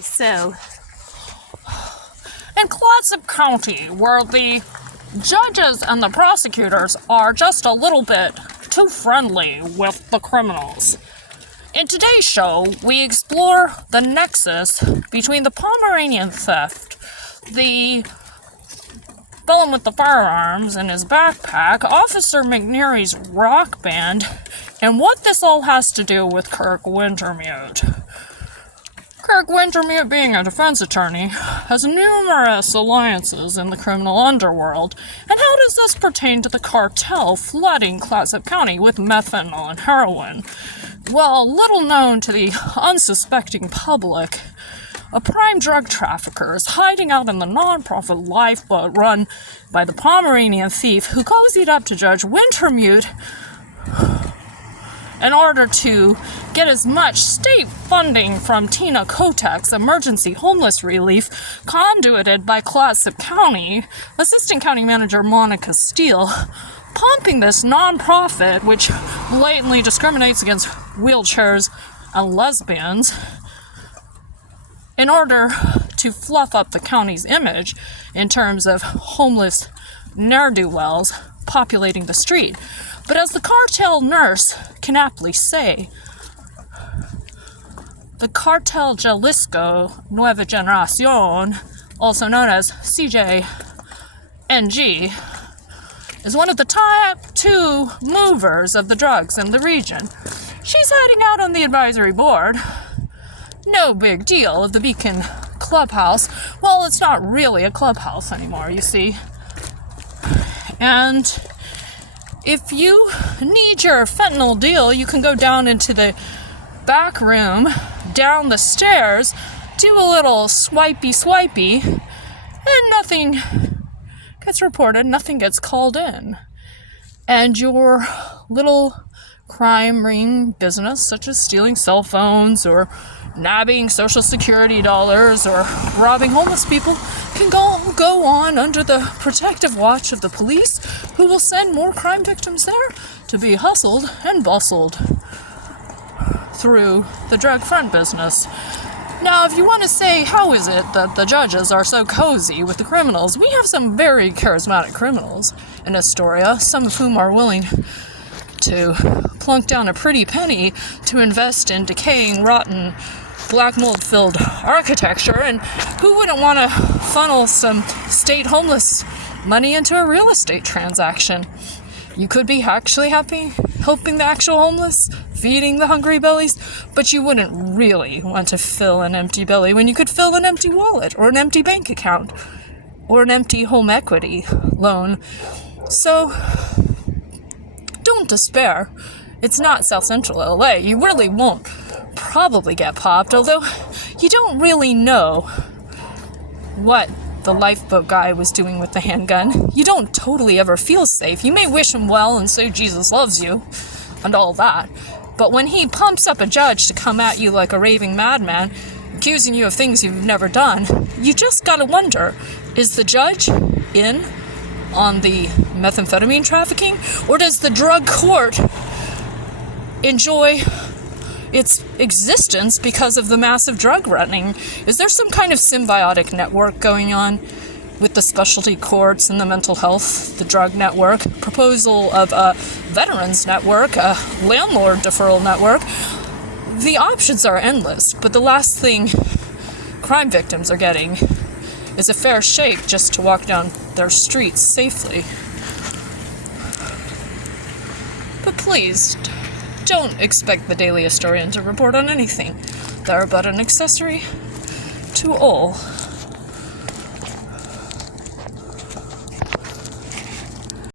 So, in Clatsop County, where the judges and the prosecutors are just a little bit too friendly with the criminals, in today's show, we explore the nexus between the Pomeranian theft, the felon with the firearms in his backpack, Officer McNeary's rock band, and what this all has to do with Kirk Wintermute. Kirk Wintermute, being a defense attorney, has numerous alliances in the criminal underworld, and how does this pertain to the cartel flooding Clatsop County with methanol and heroin? Well, little known to the unsuspecting public, a prime drug trafficker is hiding out in the non-profit lifeboat run by the Pomeranian thief who cozied up to Judge Wintermute in order to get as much state funding from Tina Kotek's emergency homeless relief conduited by Clatsop County. Assistant County Manager Monica Steele pumping this non-profit, which blatantly discriminates against wheelchairs and lesbians, in order to fluff up the county's image in terms of homeless ne'er-do-wells populating the street. But as the cartel nurse can aptly say, the Cartel Jalisco Nueva Generacion, also known as CJNG, is one of the top 2 movers of the drugs in the region. She's hiding out on the advisory board. No big deal of the Beacon Clubhouse. Well, it's not really a clubhouse anymore, you see. And if you need your fentanyl deal, you can go down into the back room, down the stairs, do a little swipey, and nothing gets reported, nothing gets called in. And your little crime ring business, such as stealing cell phones or nabbing Social Security dollars or robbing homeless people, can go on under the protective watch of the police, who will send more crime victims there to be hustled and bustled through the drug front business. Now, if you want to say, how is it that the judges are so cozy with the criminals, we have some very charismatic criminals in Astoria, some of whom are willing to plunk down a pretty penny to invest in decaying, rotten, black mold-filled architecture, and who wouldn't want to funnel some state homeless money into a real estate transaction? You could be actually helping the actual homeless, feeding the hungry bellies, but you wouldn't really want to fill an empty belly when you could fill an empty wallet, or an empty bank account, or an empty home equity loan. So, don't despair. It's not South Central LA. You really won't probably get popped, although you don't really know what the lifeboat guy was doing with the handgun. You don't totally ever feel safe. You may wish him well and say Jesus loves you and all that, but when he pumps up a judge to come at you like a raving madman, accusing you of things you've never done, you just gotta wonder, is the judge in on the methamphetamine trafficking, or does the drug court enjoy its existence because of the massive drug running? Is there some kind of symbiotic network going on with the specialty courts and the mental health, the drug network, proposal of a veterans network, a landlord deferral network? The options are endless, but the last thing crime victims are getting is a fair shake just to walk down their streets safely. But please, don't expect the Daily Historian to report on anything. They're but an accessory to all.